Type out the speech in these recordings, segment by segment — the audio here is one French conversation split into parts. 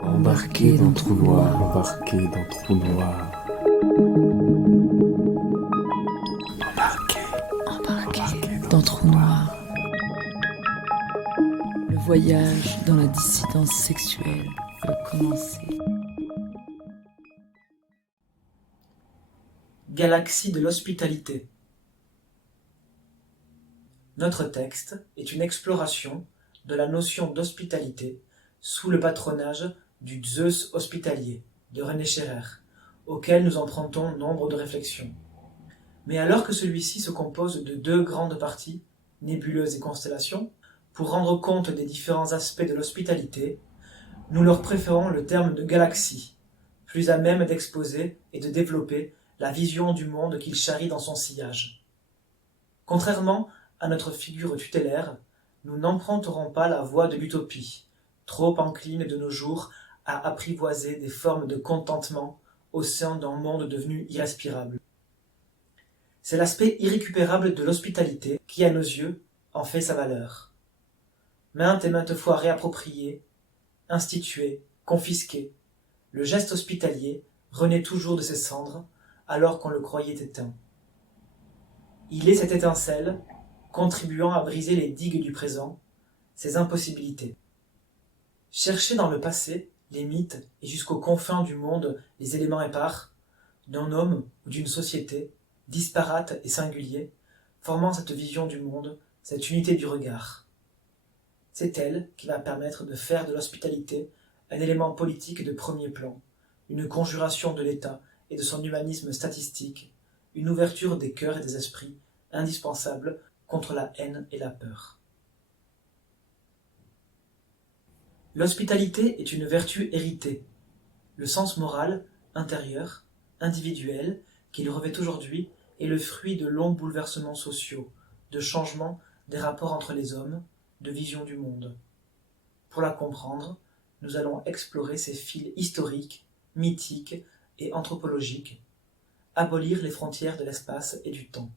Embarqué dans trou noir, embarqué dans trou noir. Embarqué dans trou noir. Le voyage dans la dissidence sexuelle peut commencer. Galaxie de l'hospitalité. Notre texte est une exploration de la notion d'hospitalité sous le patronage du Zeus hospitalier de René Scherrer, auquel nous empruntons nombre de réflexions. Mais alors que celui-ci se compose de deux grandes parties, nébuleuses et constellations, pour rendre compte des différents aspects de l'hospitalité, nous leur préférons le terme de galaxie, plus à même d'exposer et de développer la vision du monde qu'il charrie dans son sillage. Contrairement à notre figure tutélaire, nous n'emprunterons pas la voie de l'utopie, trop encline de nos jours à apprivoiser des formes de contentement au sein d'un monde devenu irrespirable. C'est l'aspect irrécupérable de l'hospitalité qui, à nos yeux, en fait sa valeur. Maintes et maintes fois réapproprié, institué, confisqué, le geste hospitalier renaît toujours de ses cendres alors qu'on le croyait éteint. Il est cette étincelle contribuant à briser les digues du présent, ses impossibilités. Chercher dans le passé les mythes et jusqu'aux confins du monde les éléments épars d'un homme ou d'une société, disparate et singulier, formant cette vision du monde, cette unité du regard. C'est elle qui va permettre de faire de l'hospitalité un élément politique de premier plan, une conjuration de l'État et de son humanisme statistique, une ouverture des cœurs et des esprits indispensable contre la haine et la peur. L'hospitalité est une vertu héritée. Le sens moral, intérieur, individuel, qu'il revêt aujourd'hui est le fruit de longs bouleversements sociaux, de changements des rapports entre les hommes, de vision du monde. Pour la comprendre, nous allons explorer ses fils historiques, mythiques et anthropologiques, abolir les frontières de l'espace et du temps.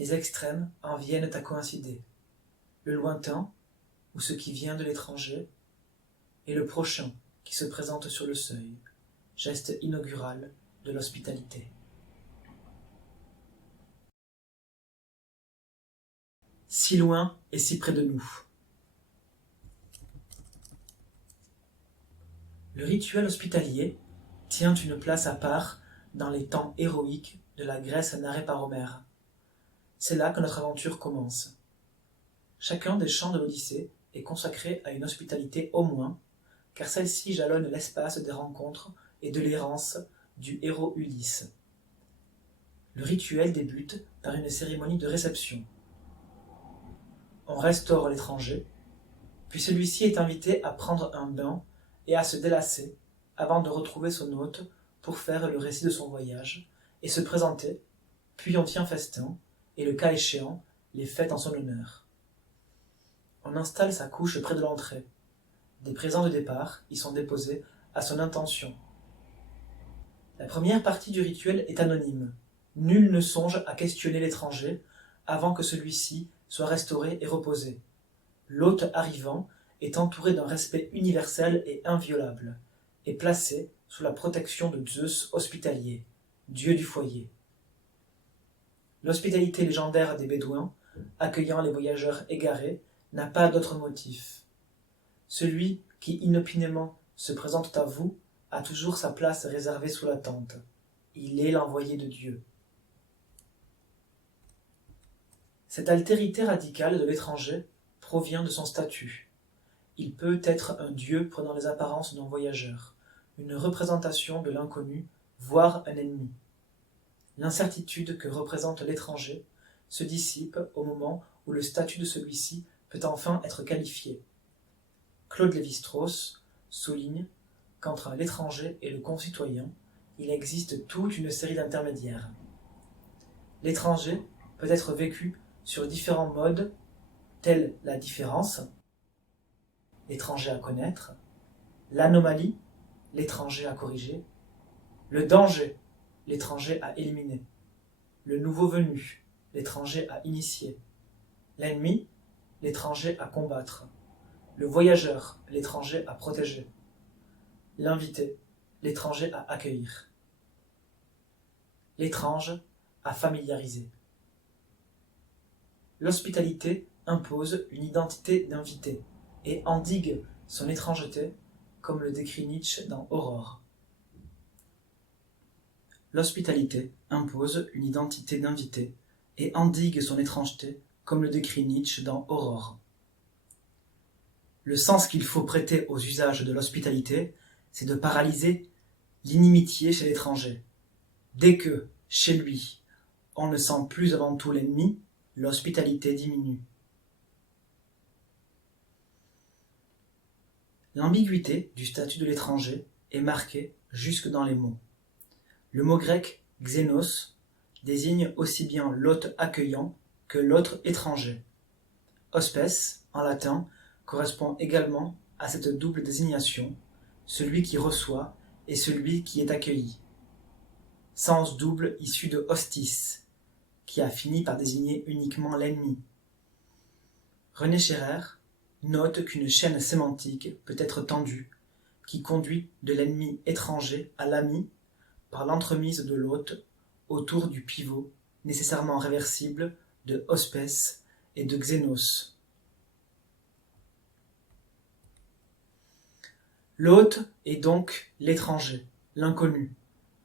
Les extrêmes en viennent à coïncider. Le lointain, ou ce qui vient de l'étranger, et le prochain qui se présente sur le seuil, geste inaugural de l'hospitalité. Si loin et si près de nous. Le rituel hospitalier tient une place à part dans les temps héroïques de la Grèce narrée par Homère. C'est là que notre aventure commence. Chacun des chants de l'Odyssée est consacré à une hospitalité au moins, car celle-ci jalonne l'espace des rencontres et de l'errance du héros Ulysse. Le rituel débute par une cérémonie de réception. On restaure l'étranger, puis celui-ci est invité à prendre un bain et à se délasser avant de retrouver son hôte pour faire le récit de son voyage et se présenter, puis on tient festin, et le cas échéant, les fêtes en son honneur. On installe sa couche près de l'entrée. Des présents de départ y sont déposés à son intention. La première partie du rituel est anonyme. Nul ne songe à questionner l'étranger avant que celui-ci soit restauré et reposé. L'hôte arrivant est entouré d'un respect universel et inviolable, et placé sous la protection de Zeus hospitalier, dieu du foyer. L'hospitalité légendaire des Bédouins, accueillant les voyageurs égarés, n'a pas d'autre motif. Celui qui inopinément se présente à vous a toujours sa place réservée sous la tente. Il est l'envoyé de Dieu. Cette altérité radicale de l'étranger provient de son statut. Il peut être un dieu prenant les apparences d'un voyageur, une représentation de l'inconnu, voire un ennemi. L'incertitude que représente l'étranger se dissipe au moment où le statut de celui-ci peut enfin être qualifié. Claude Lévi-Strauss souligne qu'entre l'étranger et le concitoyen, il existe toute une série d'intermédiaires. L'étranger peut être vécu sur différents modes, tels la différence, l'étranger à connaître, l'anomalie, l'étranger à corriger, le danger, l'étranger à éliminer, le nouveau venu, l'étranger à initier. L'ennemi, l'étranger à combattre. Le voyageur, l'étranger à protéger. L'invité, l'étranger à accueillir. L'étrange à familiariser. L'hospitalité impose une identité d'invité et endigue son étrangeté, comme le décrit Nietzsche dans Aurore. L'hospitalité impose une identité d'invité et endigue son étrangeté, comme le décrit Nietzsche dans Aurore. Le sens qu'il faut prêter aux usages de l'hospitalité, c'est de paralyser l'inimitié chez l'étranger. Dès que, chez lui, on ne sent plus avant tout l'ennemi, l'hospitalité diminue. L'ambiguïté du statut de l'étranger est marquée jusque dans les mots. Le mot grec « xénos » désigne aussi bien l'hôte accueillant que l'autre étranger. Hospes, en latin, correspond également à cette double désignation, celui qui reçoit et celui qui est accueilli. Sens double issu de hostis, qui a fini par désigner uniquement l'ennemi. René Scherrer note qu'une chaîne sémantique peut être tendue, qui conduit de l'ennemi étranger à l'ami par l'entremise de l'hôte autour du pivot nécessairement réversible de hospes et de xénos. L'hôte est donc l'étranger, l'inconnu,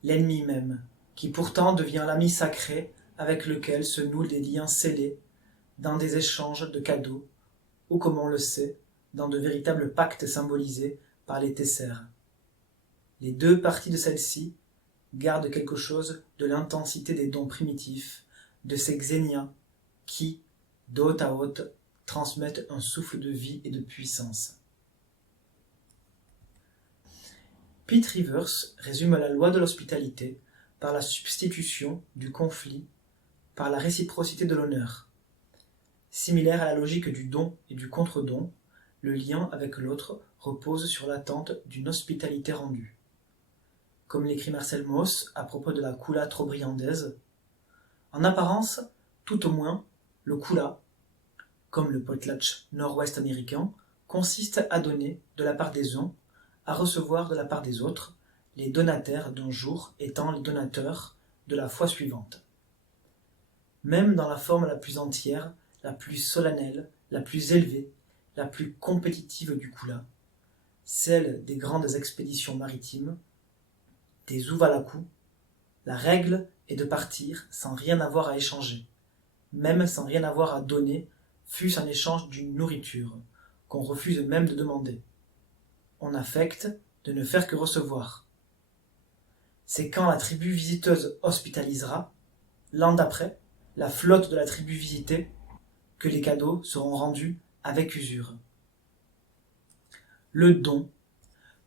l'ennemi même, qui pourtant devient l'ami sacré avec lequel se nouent des liens scellés dans des échanges de cadeaux, ou comme on le sait, dans de véritables pactes symbolisés par les tessères. Les deux parties de celle-ci gardent quelque chose de l'intensité des dons primitifs, de ces xénias qui, d'hôte à hôte, transmettent un souffle de vie et de puissance. Pete Rivers résume la loi de l'hospitalité par la substitution du conflit par la réciprocité de l'honneur. Similaire à la logique du don et du contre-don, le lien avec l'autre repose sur l'attente d'une hospitalité rendue. Comme l'écrit Marcel Mauss à propos de la kula trobriandaise, en apparence, tout au moins, le kula, comme le potlatch nord-ouest américain, consiste à donner de la part des uns, à recevoir de la part des autres, les donataires d'un jour étant les donateurs de la fois suivante. Même dans la forme la plus entière, la plus solennelle, la plus élevée, la plus compétitive du kula, celle des grandes expéditions maritimes, des ouvalaku, la règle est de partir sans rien avoir à échanger, même sans rien avoir à donner, fût-ce en échange d'une nourriture, qu'on refuse même de demander. On affecte de ne faire que recevoir. C'est quand la tribu visiteuse hospitalisera, l'an d'après, la flotte de la tribu visitée, que les cadeaux seront rendus avec usure. Le don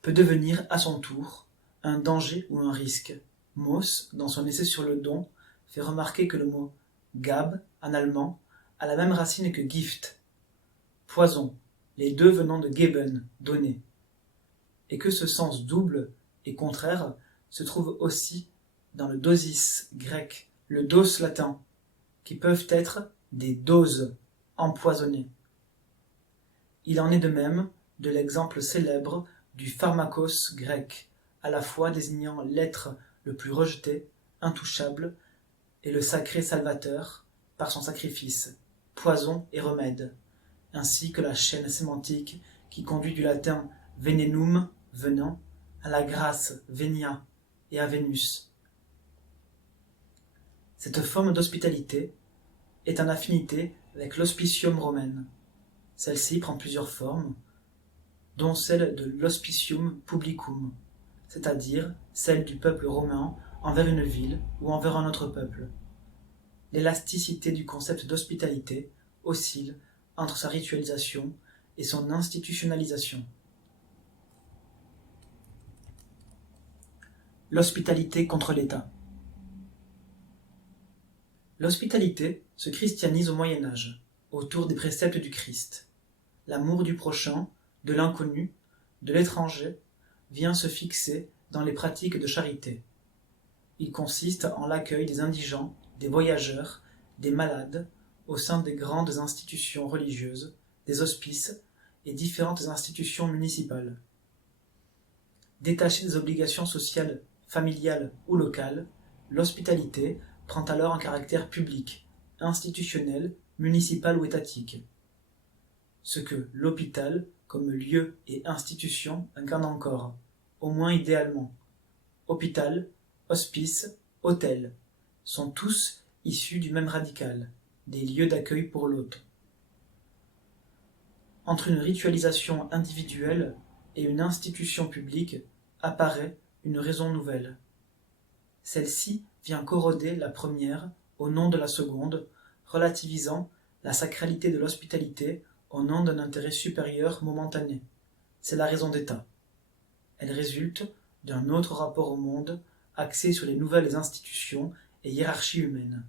peut devenir à son tour un danger ou un risque. Mauss, dans son essai sur le don, fait remarquer que le mot Gab, en allemand, a la même racine que Gift, poison, les deux venant de geben, donner, et que ce sens double et contraire se trouve aussi dans le dosis grec, le dos latin, qui peuvent être des doses empoisonnées. Il en est de même de l'exemple célèbre du pharmakos grec, à la fois désignant l'être le plus rejeté, intouchable, et le sacré salvateur par son sacrifice, poison et remède, ainsi que la chaîne sémantique qui conduit du latin venenum, venant, à la grâce, venia, et à Vénus. Cette forme d'hospitalité est en affinité avec l'hospitium romaine. Celle-ci prend plusieurs formes, dont celle de l'hospitium publicum, c'est-à-dire celle du peuple romain envers une ville ou envers un autre peuple. L'élasticité du concept d'hospitalité oscille entre sa ritualisation et son institutionnalisation. L'hospitalité contre l'État. L'hospitalité se christianise au Moyen Âge, autour des préceptes du Christ. L'amour du prochain, de l'inconnu, de l'étranger, vient se fixer dans les pratiques de charité. Il consiste en l'accueil des indigents, des voyageurs, des malades au sein des grandes institutions religieuses, des hospices et différentes institutions municipales. Détachée des obligations sociales, familiales ou locales, l'hospitalité prend alors un caractère public, institutionnel, municipal ou étatique. Ce que l'hôpital, comme lieu et institution, incarne encore, au moins idéalement. Hôpital, hospice, hôtel, sont tous issus du même radical, des lieux d'accueil pour l'hôte. Entre une ritualisation individuelle et une institution publique apparaît une raison nouvelle. Celle-ci vient corroder la première au nom de la seconde, relativisant la sacralité de l'hospitalité au nom d'un intérêt supérieur momentané. C'est la raison d'État. Elle résulte d'un autre rapport au monde axé sur les nouvelles institutions et hiérarchies humaines.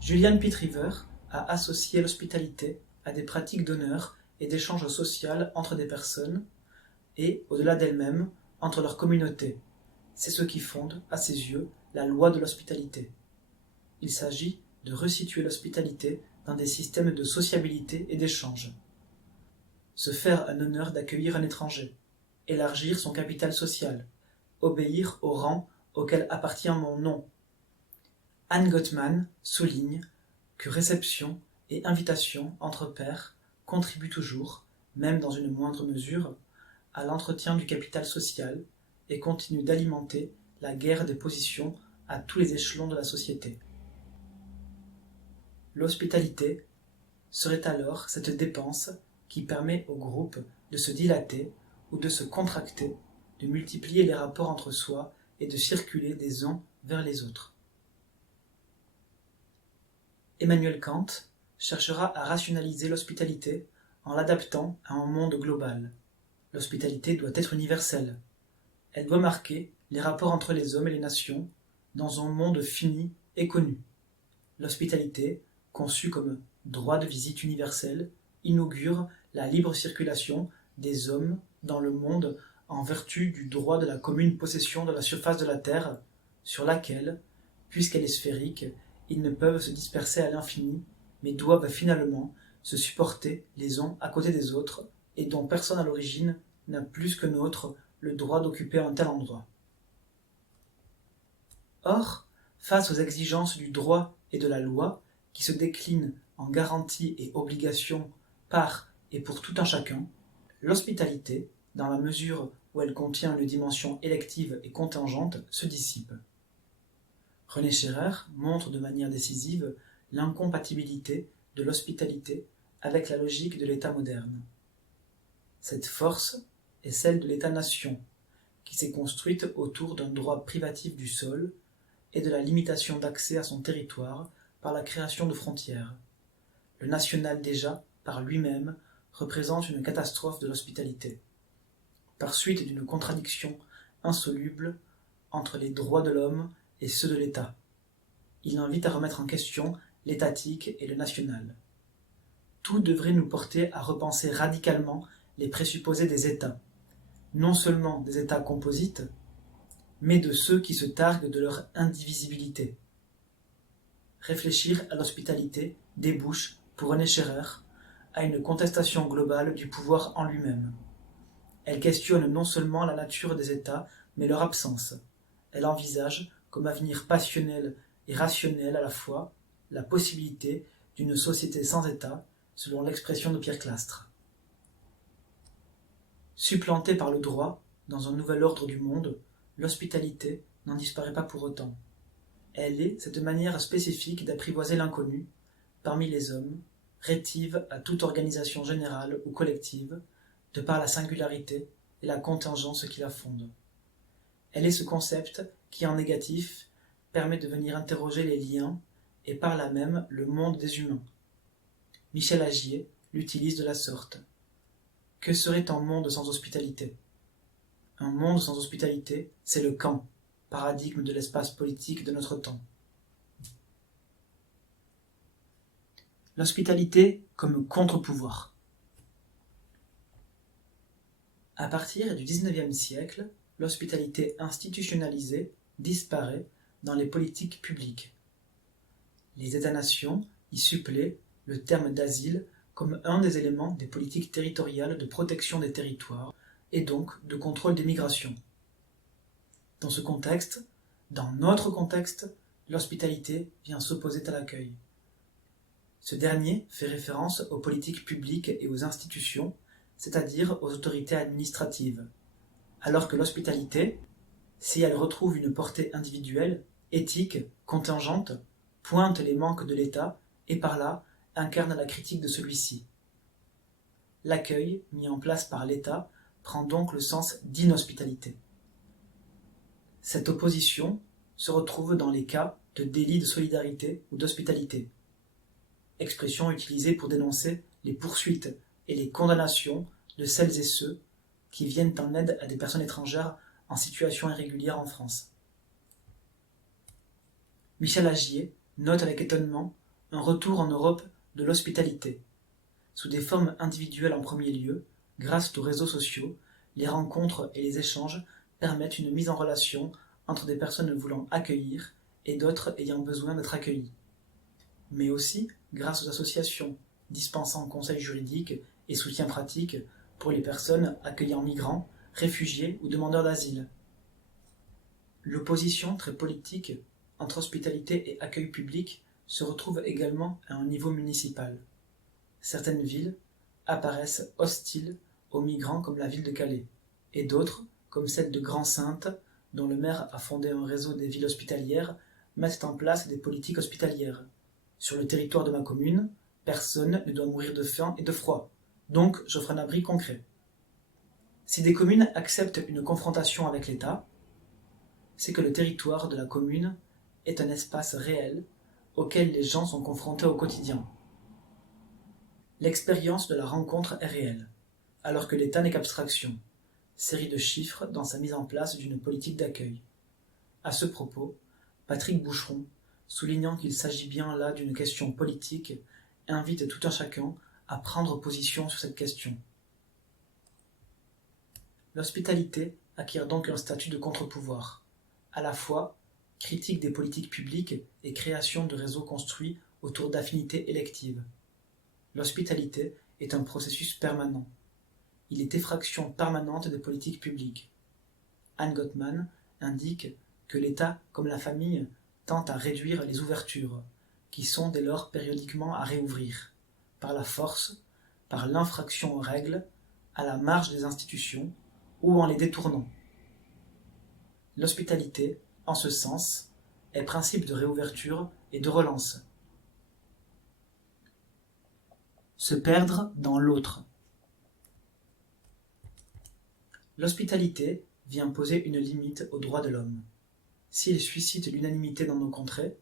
Julian Pitt River a associé l'hospitalité à des pratiques d'honneur et d'échange social entre des personnes et, au-delà d'elles-mêmes, entre leurs communautés. C'est ce qui fonde, à ses yeux, la loi de l'hospitalité. Il s'agit de resituer l'hospitalité dans des systèmes de sociabilité et d'échange. Se faire un honneur d'accueillir un étranger, élargir son capital social, obéir au rang auquel appartient mon nom. Anne Gottman souligne que réception et invitation entre pairs contribuent toujours, même dans une moindre mesure, à l'entretien du capital social et continuent d'alimenter la guerre des positions à tous les échelons de la société. L'hospitalité serait alors cette dépense qui permet au groupe de se dilater ou de se contracter, de multiplier les rapports entre soi et de circuler des uns vers les autres. Emmanuel Kant cherchera à rationaliser l'hospitalité en l'adaptant à un monde global. L'hospitalité doit être universelle. Elle doit marquer les rapports entre les hommes et les nations dans un monde fini et connu. L'hospitalité, conçue comme droit de visite universel, inaugure la libre circulation des hommes dans le monde en vertu du droit de la commune possession de la surface de la terre, sur laquelle, puisqu'elle est sphérique, ils ne peuvent se disperser à l'infini, mais doivent finalement se supporter les uns à côté des autres, et dont personne à l'origine n'a plus que nôtre le droit d'occuper un tel endroit. Or, face aux exigences du droit et de la loi, qui se déclinent en garanties et obligations par et pour tout un chacun, l'hospitalité, dans la mesure où elle contient une dimension élective et contingente, se dissipe. René Scherrer montre de manière décisive l'incompatibilité de l'hospitalité avec la logique de l'État moderne. Cette force est celle de l'État-nation, qui s'est construite autour d'un droit privatif du sol et de la limitation d'accès à son territoire par la création de frontières. Le national déjà, par lui-même, représente une catastrophe de l'hospitalité, par suite d'une contradiction insoluble entre les droits de l'homme et ceux de l'État. Il invite à remettre en question l'étatique et le national. Tout devrait nous porter à repenser radicalement les présupposés des États, non seulement des États composites, mais de ceux qui se targuent de leur indivisibilité. Réfléchir à l'hospitalité débouche, pour René Scherrer, à une contestation globale du pouvoir en lui-même. Elle questionne non seulement la nature des États, mais leur absence. Elle envisage, comme avenir passionnel et rationnel à la fois, la possibilité d'une société sans État, selon l'expression de Pierre Clastres. Supplantée par le droit, dans un nouvel ordre du monde, l'hospitalité n'en disparaît pas pour autant. Elle est cette manière spécifique d'apprivoiser l'inconnu, parmi les hommes, rétive à toute organisation générale ou collective, de par la singularité et la contingence qui la fondent. Elle est ce concept qui, en négatif, permet de venir interroger les liens et par là même le monde des humains. Michel Agier l'utilise de la sorte. Que serait un monde sans hospitalité ? Un monde sans hospitalité, c'est le camp, paradigme de l'espace politique de notre temps. L'hospitalité comme contre-pouvoir. À partir du XIXe siècle, l'hospitalité institutionnalisée disparaît dans les politiques publiques. Les États-nations y suppléent le terme d'asile comme un des éléments des politiques territoriales de protection des territoires et donc de contrôle des migrations. Dans ce contexte, dans notre contexte, l'hospitalité vient s'opposer à l'accueil. Ce dernier fait référence aux politiques publiques et aux institutions, c'est-à-dire aux autorités administratives, alors que l'hospitalité, si elle retrouve une portée individuelle, éthique, contingente, pointe les manques de l'État et par là incarne la critique de celui-ci. L'accueil mis en place par l'État prend donc le sens d'inhospitalité. Cette opposition se retrouve dans les cas de délit de solidarité ou d'hospitalité, expression utilisée pour dénoncer les poursuites et les condamnations de celles et ceux qui viennent en aide à des personnes étrangères en situation irrégulière en France. Michel Agier note avec étonnement un retour en Europe de l'hospitalité, sous des formes individuelles en premier lieu, grâce aux réseaux sociaux, les rencontres et les échanges permettent une mise en relation entre des personnes voulant accueillir et d'autres ayant besoin d'être accueillies, mais aussi grâce aux associations dispensant conseils juridiques et soutien pratique pour les personnes accueillant migrants, réfugiés ou demandeurs d'asile. L'opposition très politique entre hospitalité et accueil public se retrouve également à un niveau municipal. Certaines villes apparaissent hostiles aux migrants comme la ville de Calais, et d'autres, comme celle de Grand-Sainte, dont le maire a fondé un réseau des villes hospitalières, mettent en place des politiques hospitalières. Sur le territoire de ma commune, personne ne doit mourir de faim et de froid, donc j'offre un abri concret. Si des communes acceptent une confrontation avec l'État, c'est que le territoire de la commune est un espace réel auquel les gens sont confrontés au quotidien. L'expérience de la rencontre est réelle, alors que l'État n'est qu'abstraction, série de chiffres dans sa mise en place d'une politique d'accueil. À ce propos, Patrick Boucheron, soulignant qu'il s'agit bien là d'une question politique, invite tout un chacun à prendre position sur cette question. L'hospitalité acquiert donc un statut de contre-pouvoir, à la fois critique des politiques publiques et création de réseaux construits autour d'affinités électives. L'hospitalité est un processus permanent. Il est effraction permanente des politiques publiques. Anne Gottman indique que l'État, comme la famille, tente à réduire les ouvertures, qui sont dès lors périodiquement à réouvrir, par la force, par l'infraction aux règles, à la marge des institutions, ou en les détournant. L'hospitalité, en ce sens, est principe de réouverture et de relance. Se perdre dans l'autre. L'hospitalité vient poser une limite aux droits de l'homme. S'il suscite l'unanimité dans nos contrées,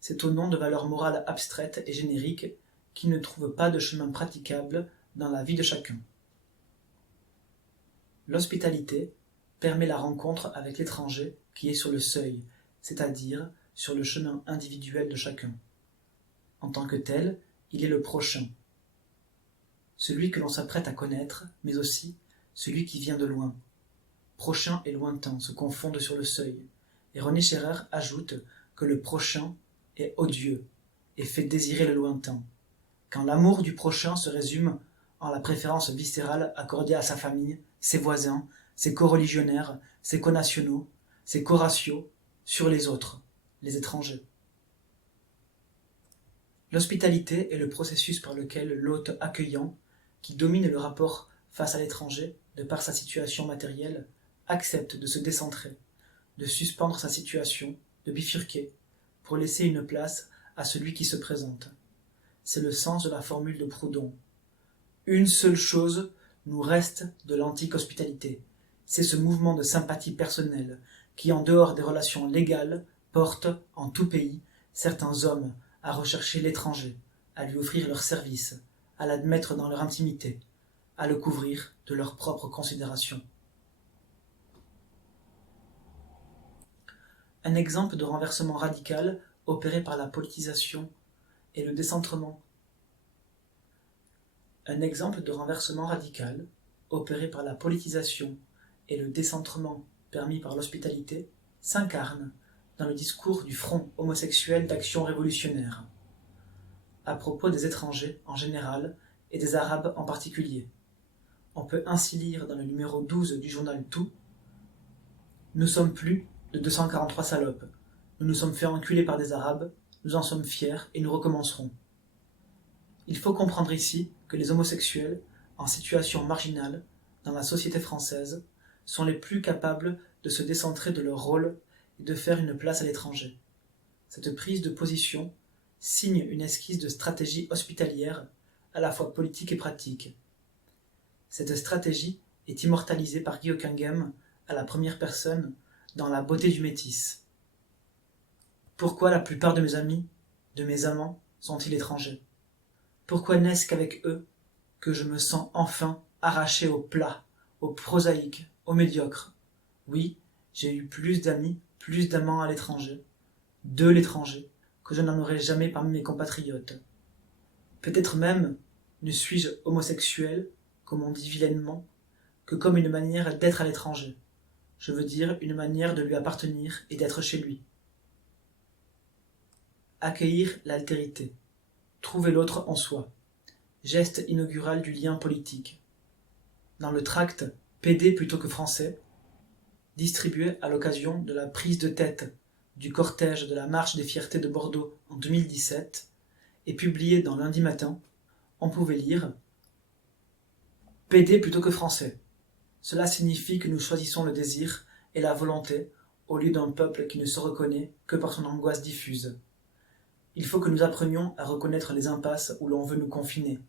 c'est au nom de valeurs morales abstraites et génériques qui ne trouvent pas de chemin praticable dans la vie de chacun. L'hospitalité permet la rencontre avec l'étranger qui est sur le seuil, c'est-à-dire sur le chemin individuel de chacun. En tant que tel, il est le prochain, celui que l'on s'apprête à connaître, mais aussi celui qui vient de loin. Prochain et lointain se confondent sur le seuil, et René Scherrer ajoute que le prochain est odieux et fait désirer le lointain, quand l'amour du prochain se résume en la préférence viscérale accordée à sa famille, ses voisins, ses coreligionnaires, ses connationaux, ses coraciaux, sur les autres, les étrangers. L'hospitalité est le processus par lequel l'hôte accueillant, qui domine le rapport face à l'étranger de par sa situation matérielle, accepte de se décentrer, de suspendre sa situation, de bifurquer, pour laisser une place à celui qui se présente. C'est le sens de la formule de Proudhon. Une seule chose nous reste de l'antique hospitalité, c'est ce mouvement de sympathie personnelle qui, en dehors des relations légales, porte, en tout pays, certains hommes à rechercher l'étranger, à lui offrir leur service, à l'admettre dans leur intimité, à le couvrir de leur propre considération. Un exemple de renversement radical opéré par la politisation et le décentrement. Un exemple de renversement radical opéré par la politisation et le décentrement permis par l'hospitalité s'incarne dans le discours du Front homosexuel d'action révolutionnaire, à propos des étrangers en général et des Arabes en particulier. On peut ainsi lire dans le numéro 12 du journal Tout: Nous sommes plus de 243 salopes. Nous nous sommes fait enculer par des Arabes, nous en sommes fiers et nous recommencerons. Il faut comprendre ici que les homosexuels, en situation marginale, dans la société française, sont les plus capables de se décentrer de leur rôle et de faire une place à l'étranger. Cette prise de position signe une esquisse de stratégie hospitalière, à la fois politique et pratique. Cette stratégie est immortalisée par Guy Hockenheim à la première personne dans La beauté du métis. Pourquoi la plupart de mes amis, de mes amants, sont-ils étrangers? Pourquoi n'est-ce qu'avec eux que je me sens enfin arraché au plat, au prosaïque, au médiocre? Oui, j'ai eu plus d'amis, plus d'amants à l'étranger, de l'étranger, que je n'en aurais jamais parmi mes compatriotes. Peut-être même ne suis-je homosexuel, comme on dit vilainement, que comme une manière d'être à l'étranger. Je veux dire une manière de lui appartenir et d'être chez lui. Accueillir l'altérité, trouver l'autre en soi, geste inaugural du lien politique. Dans le tract PD plutôt que français, distribué à l'occasion de la prise de tête du cortège de la Marche des Fiertés de Bordeaux en 2017 et publié dans Lundi Matin, on pouvait lire « PD plutôt que français. Cela signifie que nous choisissons le désir et la volonté au lieu d'un peuple qui ne se reconnaît que par son angoisse diffuse. Il faut que nous apprenions à reconnaître les impasses où l'on veut nous confiner.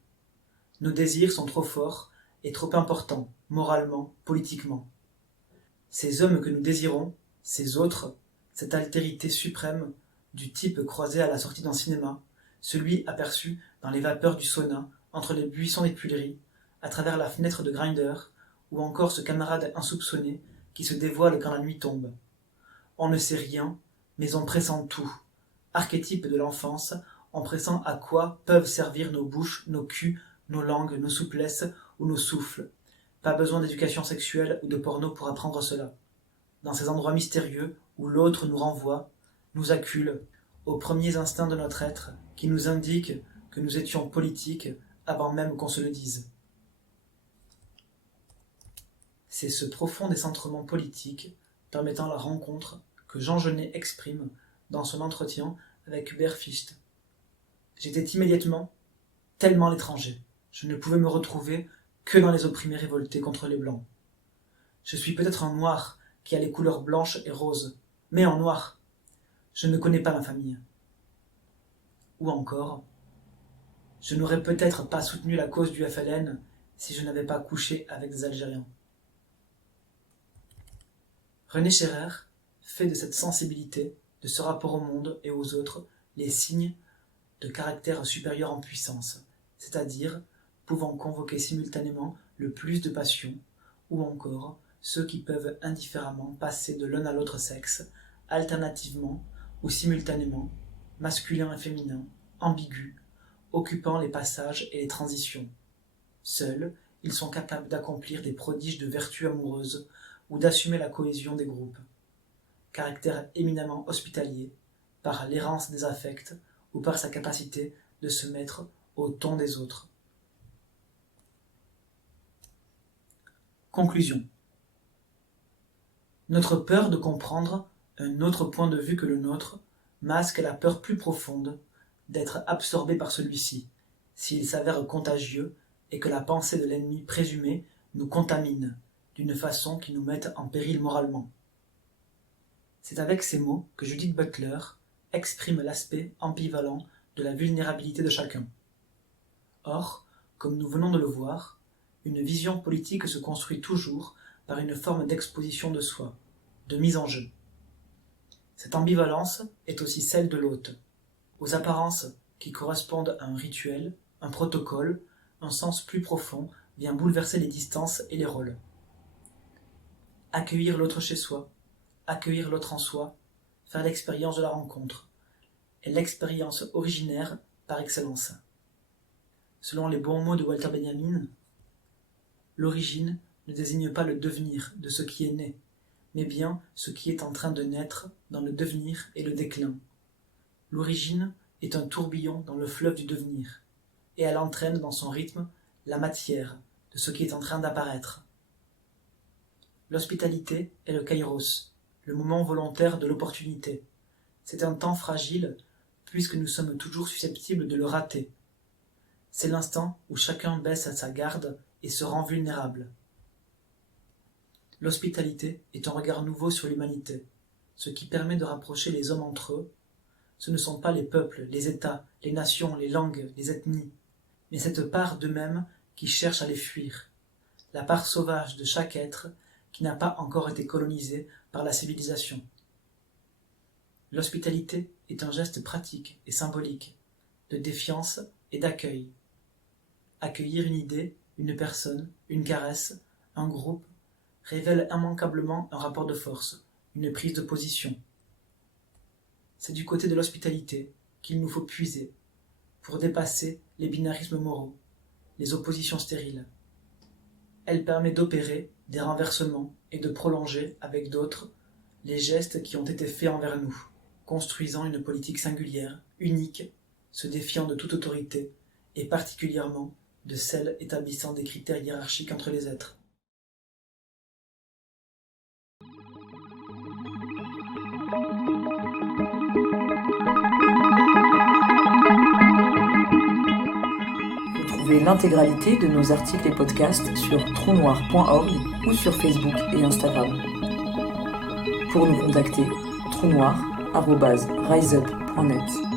Nos désirs sont trop forts et trop importants, moralement, politiquement. Ces hommes que nous désirons, ces autres, cette altérité suprême, du type croisé à la sortie d'un cinéma, celui aperçu dans les vapeurs du sauna, entre les buissons des Tuileries, à travers la fenêtre de Grindr, ou encore ce camarade insoupçonné qui se dévoile quand la nuit tombe. On ne sait rien, mais on pressent tout. Archétype de l'enfance, on pressent à quoi peuvent servir nos bouches, nos culs, nos langues, nos souplesses ou nos souffles. Pas besoin d'éducation sexuelle ou de porno pour apprendre cela. Dans ces endroits mystérieux où l'autre nous renvoie, nous accule, aux premiers instincts de notre être, qui nous indiquent que nous étions politiques avant même qu'on se le dise. C'est ce profond décentrement politique permettant la rencontre que Jean Genet exprime dans son entretien avec Hubert Fichte. J'étais immédiatement tellement l'étranger. Je ne pouvais me retrouver que dans les opprimés révoltés contre les Blancs. Je suis peut-être un noir qui a les couleurs blanches et roses, mais en noir. Je ne connais pas ma famille. Ou encore, je n'aurais peut-être pas soutenu la cause du FLN si je n'avais pas couché avec des Algériens. René Scherrer fait de cette sensibilité, de ce rapport au monde et aux autres, les signes de caractère supérieur en puissance, c'est-à-dire pouvant convoquer simultanément le plus de passions, ou encore ceux qui peuvent indifféremment passer de l'un à l'autre sexe, alternativement ou simultanément, masculin et féminin, ambigus, occupant les passages et les transitions. Seuls, ils sont capables d'accomplir des prodiges de vertu amoureuse ou d'assumer la cohésion des groupes. Caractère éminemment hospitalier, par l'errance des affects ou par sa capacité de se mettre au ton des autres. Conclusion. Notre peur de comprendre un autre point de vue que le nôtre masque la peur plus profonde d'être absorbé par celui-ci, s'il s'avère contagieux et que la pensée de l'ennemi présumé nous contamine d'une façon qui nous mette en péril moralement. C'est avec ces mots que Judith Butler exprime l'aspect ambivalent de la vulnérabilité de chacun. Or, comme nous venons de le voir, une vision politique se construit toujours par une forme d'exposition de soi, de mise en jeu. Cette ambivalence est aussi celle de l'hôte, aux apparences qui correspondent à un rituel, un protocole, un sens plus profond vient bouleverser les distances et les rôles. Accueillir l'autre chez soi, accueillir l'autre en soi, faire l'expérience de la rencontre, est l'expérience originaire par excellence. Selon les bons mots de Walter Benjamin, l'origine ne désigne pas le devenir de ce qui est né, mais bien ce qui est en train de naître dans le devenir et le déclin. L'origine est un tourbillon dans le fleuve du devenir, et elle entraîne dans son rythme la matière de ce qui est en train d'apparaître. L'hospitalité est le kairos, le moment volontaire de l'opportunité. C'est un temps fragile, puisque nous sommes toujours susceptibles de le rater. C'est l'instant où chacun baisse à sa garde et se rend vulnérable. L'hospitalité est un regard nouveau sur l'humanité, ce qui permet de rapprocher les hommes entre eux. Ce ne sont pas les peuples, les États, les nations, les langues, les ethnies, mais cette part d'eux-mêmes qui cherche à les fuir, la part sauvage de chaque être qui n'a pas encore été colonisé par la civilisation. L'hospitalité est un geste pratique et symbolique, de défiance et d'accueil. Accueillir une idée, une personne, une caresse, un groupe, révèle immanquablement un rapport de force, une prise de position. C'est du côté de l'hospitalité qu'il nous faut puiser pour dépasser les binarismes moraux, les oppositions stériles. Elle permet d'opérer des renversements et de prolonger avec d'autres les gestes qui ont été faits envers nous, construisant une politique singulière, unique, se défiant de toute autorité et particulièrement de celle établissant des critères hiérarchiques entre les êtres. Retrouvez l'intégralité de nos articles et podcasts sur trounoir.org ou sur Facebook et Instagram. Pour nous contacter, trounoir@riseup.net.